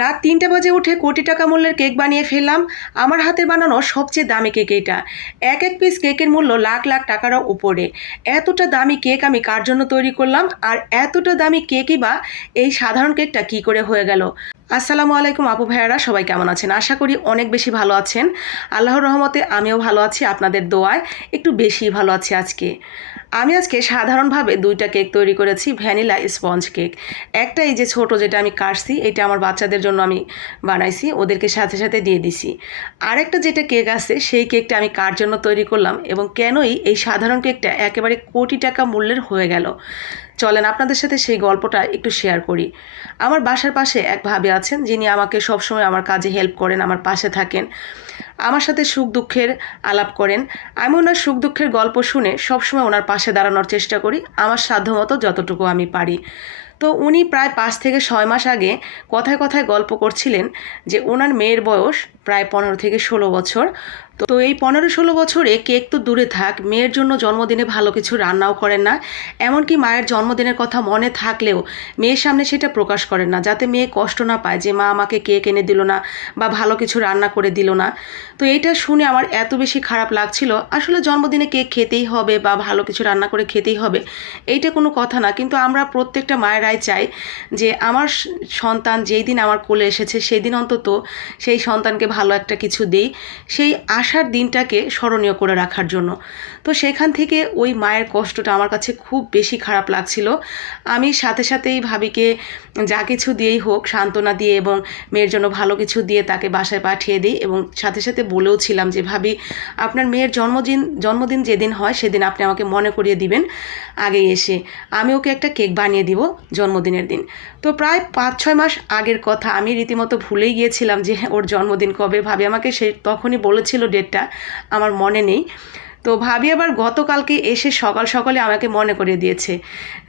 রাত তিনটে বাজে উঠে কোটি টাকা মূল্যের কেক বানিয়ে ফেললাম। আমার হাতে বানানো সবচেয়ে দামি কেক এটা এক এক পিস কেকের মূল্য লাখ লাখ টাকারও উপরে। এতটা দামি কেক আমি কার জন্য তৈরি করলাম? আর এতটা দামি কেকই বা এই সাধারণ কেকটা কি করে হয়ে গেল? আসসালামু আলাইকুম আপু ভাইয়ারা, সবাই কেমন আছেন? আশা করি অনেক বেশি ভালো আছেন। আল্লাহর রহমতে আমিও ভালো আছি, আপনাদের দোয়ায় একটু বেশি ভালো আছি আজকে। আমি আজকে সাধারণভাবে দুইটা কেক তৈরি করেছি, ভ্যানিলা স্পঞ্জ কেক। একটা এই যে ছোট যেটা আমি কাটছি, এটা আমার বাচ্চাদের জন্য আমি বানাইছি, ওদেরকে সাথে সাথে দিয়ে দিছি। আরেকটা যেটা কেক আছে, সেই কেকটা আমি কার জন্য তৈরি করলাম এবং কেনই এই সাধারণ কেকটা একেবারে কোটি টাকা মূল্যের হয়ে গেল? চলেন আপনাদের সাথে সেই গল্পটা একটু শেয়ার করি। আমার বাসার পাশে এক ভাবি আছেন, যিনি আমাকে সবসময় আমার কাজে হেল্প করেন, আমার পাশে থাকেন। আমার সাথে সুখ দুঃখের আলাপ করেন। আমি ওনার সুখ দুঃখের গল্প শুনে সবসময় ওনার পাশে দাঁড়ানোর চেষ্টা করি। আমার সাধ্যমতো যতটুকু আমি পারি। তো উনি প্রায় পাঁচ থেকে ছয় মাস আগে কথায় কথায় গল্প করছিলেন যে, ওনার মেয়ের বয়স প্রায় পনেরো থেকে ষোলো বছর। তো এই পনেরো ষোলো বছরে কেক তো দূরে থাক, মেয়ের জন্য জন্মদিনে ভালো কিছু রান্নাও করেন না। এমনকি মায়ের জন্মদিনের কথা মনে থাকলেও মেয়ের সামনে সেটা প্রকাশ করেন না, যাতে মেয়ে কষ্ট না পায় যে মা আমাকে কেক এনে দিল না বা ভালো কিছু রান্না করে দিল না। তো এইটা শুনে আমার এত বেশি খারাপ লাগছিল, আসলে জন্মদিনে কেক খেতেই হবে বা ভালো কিছু রান্না করে খেতেই হবে, এইটা কোনো কথা না। কিন্তু আমরা প্রত্যেকটা মায়েরাই চাই যে আমার সন্তান যেই দিন আমার কোলে এসেছে সেই দিন অন্তত সেই সন্তানকে ভালো একটা কিছু দেই। সেই আসার দিনটাকে স্মরণীয় করে রাখার জন্য। তো সেখান থেকে ওই মায়ের কষ্টটা আমার কাছে খুব বেশি খারাপ লাগছিল। আমি সাথে সাথেই ভাবিকে যা কিছু দিয়েই হোক সান্ত্বনা দিয়ে এবং মেয়ের জন্য ভালো কিছু দিয়ে তাকে বাসায় পাঠিয়ে দিই এবং সাথে সাথে বলেও ছিলাম যে, ভাবি, আপনার মেয়ের জন্মদিন জন্মদিন যেদিন হয় সেদিন আপনি আমাকে মনে করিয়ে দিবেন আগে এসে। আমি ওকে একটা কেক বানিয়ে দিব জন্মদিনের দিন। তো প্রায় পাঁচ, ছয় মাস আগের কথা আমি রীতিমতো ভুলেই গিয়েছিলাম যে, ওর জন্মদিন কবে? ভাবি আমাকে সে তখনই বলেছিল ডেটটা আমার মনে নেই। তো ভাবি আবার গতকালকে এসে সকাল সকালে আমাকে মনে করিয়ে দিয়েছে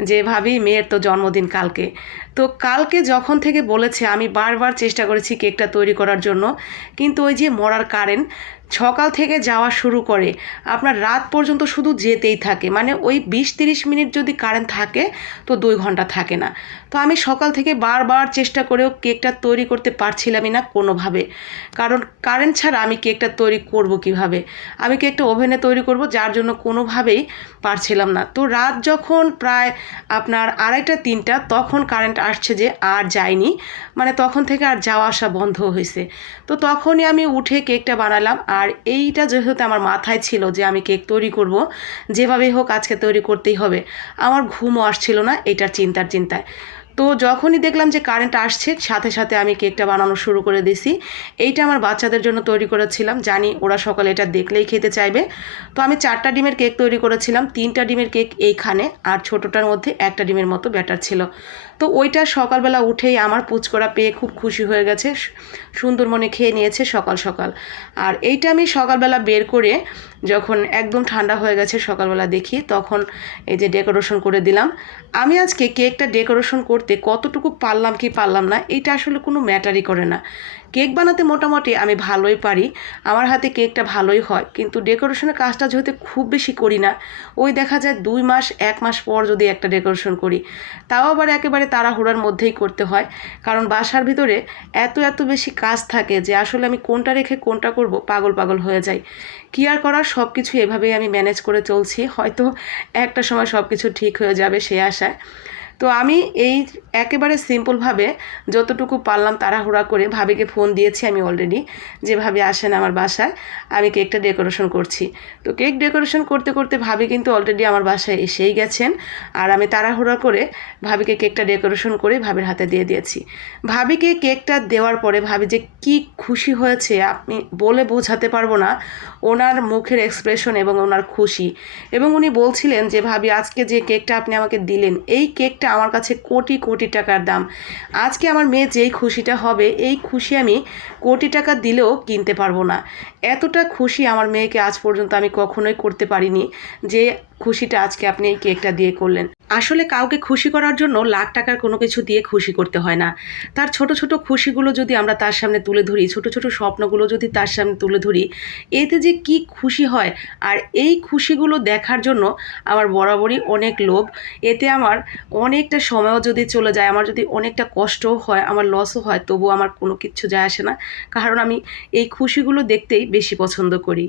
যে, ভাবি, মেয়ের তো জন্মদিন কালকে। তো কালকে যখন থেকে বলেছে, আমি বারবার চেষ্টা করেছি কেকটা তৈরি করার জন্য, কিন্তু ওই যে মরার কারেন্ট সকাল থেকে যাওয়া শুরু করে, আপনার রাত পর্যন্ত শুধু যেতেই থাকে। মানে ওই বিশ তিরিশ মিনিট যদি কারেন্ট থাকে, তো দুই ঘণ্টা থাকে না। তো আমি সকাল থেকে বারবার চেষ্টা করেও কেকটা তৈরি করতে পারছিলামই না কোনোভাবে। কারণ কারেন্ট ছাড়া আমি কেকটা তৈরি করব কীভাবে? আমি কেকটা ওভেনে তৈরি করব, যার জন্য কোনোভাবেই পারছিলাম না। তো রাত যখন প্রায় আপনার আড়াইটা, তিনটা, তখন কারেন্ট আসছে যে আর যায়নি। মানে তখন থেকে আর যাওয়া আসা বন্ধ হয়েছে। তো তখনই আমি উঠে কেকটা বানালাম। আর এইটা যেহেতু আমার মাথায় ছিল যে আমি কেক তৈরি করব, যেভাবেই হোক আজকে তৈরি করতেই হবে। আমার ঘুমও আসছিল না, এটার চিন্তার চিন্তায়। তো যখনই দেখলাম যে কারেন্ট আসছে, সাথে সাথে আমি কেকটা বানানো শুরু করে দিছি। এইটা আমার বাচ্চাদের জন্য তৈরি করেছিলাম। জানি ওরা সকালে এটা দেখলেই খেতে চাইবে। তো আমি চারটা ডিমের কেক তৈরি করেছিলাম, তিনটা ডিমের কেক এইখানে আর ছোটোটার মধ্যে একটা ডিমের মতো ব্যাটার ছিল। তো ওইটা সকালবেলা উঠেই আমার পুচকরা পেয়ে খুব খুশি হয়ে গেছে সুন্দর মনে খেয়ে নিয়েছে সকাল সকাল। আর এইটা আমি সকালবেলা বের করে যখন একদম ঠান্ডা হয়ে গেছে সকালবেলা দেখি, তখন এই যে ডেকোরেশন করে দিলাম। আমি আজকে কেকটা ডেকোরেশন করতে কতটুকু পারলাম কি পারলাম না, এটা আসলে কোনো ম্যাটারই করে না। কেক বানাতে মোটামুটি আমি ভালোই পারি, আমার হাতে কেকটা ভালোই হয়, কিন্তু ডেকোরেশনের কাজটা যেহেতু খুব বেশি করি না, ওই দেখা যায় দুই মাস, এক মাস পর যদি একটা ডেকোরেশন করি। তাও আবার একেবারে তাড়াহুড়ার মধ্যেই করতে হয়, কারণ বাসার ভিতরে এত এত বেশি কাজ থাকে যে আসলে আমি কোনটা রেখে কোনটা করব পাগল পাগল হয়ে যাই। কি আর করার সব কিছু এভাবেই আমি ম্যানেজ করে চলছি, হয়তো একটা সময় সব কিছু ঠিক হয়ে যাবে সে আশায়। তো আমি এই একেবারে সিম্পলভাবে যতটুকু পারলাম তাড়াহুড়া করে ভাবিকে ফোন দিয়েছি আমি অলরেডি যে, ভাবি, আসেন আমার বাসায়, আমি কেকটা ডেকোরেশন করছি। তো কেক ডেকোরেশন করতে করতে ভাবি কিন্তু অলরেডি আমার বাসায় এসেই গেছেন আর আমি তাড়াহুড়া করে ভাবিকে কেকটা ডেকোরেশন করে ভাবির হাতে দিয়ে দিয়েছি। ভাবিকে কেকটা দেওয়ার পরে ভাবি যে, কি খুশি হয়েছে, আপনি বলে বোঝাতে পারব না। ওনার মুখের এক্সপ্রেশন এবং ওনার খুশি এবং উনি বলছিলেন যে, ভাবি, আজকে যে কেকটা আপনি আমাকে দিলেন, এই কেকটা আমার কাছে কোটি কোটি টাকার দাম। আজকে আমার মেয়ে যেই খুশিটা হবে, এই খুশি আমি কোটি টাকা দিলেও কিনতে পারব না। এতটা খুশি আমার মেয়েকে আজ পর্যন্ত আমি কখনোই করতে পারিনি যে খুশিটা আজকে আপনি এই কেকটা দিয়ে করলেন। আসলে কাউকে খুশি করার জন্য লাখ টাকার কোনো কিছু দিয়ে খুশি করতে হয় না। তার ছোট ছোট খুশিগুলো যদি আমরা তার সামনে তুলে ধরি, ছোট ছোট স্বপ্নগুলো যদি তার সামনে তুলে ধরি, এতে যে কি খুশি হয় আর এই খুশিগুলো দেখার জন্য আমার বরাবরই অনেক লোভ। এতে আমার অনেকটা সময়ও যদি চলে যায়, আমার যদি অনেকটা কষ্টও হয়, আমার লসও হয়, তবুও আমার কোনো কিছু যায় আসে না। কারণ আমি এই খুশিগুলো দেখতেই বেশি পছন্দ করি।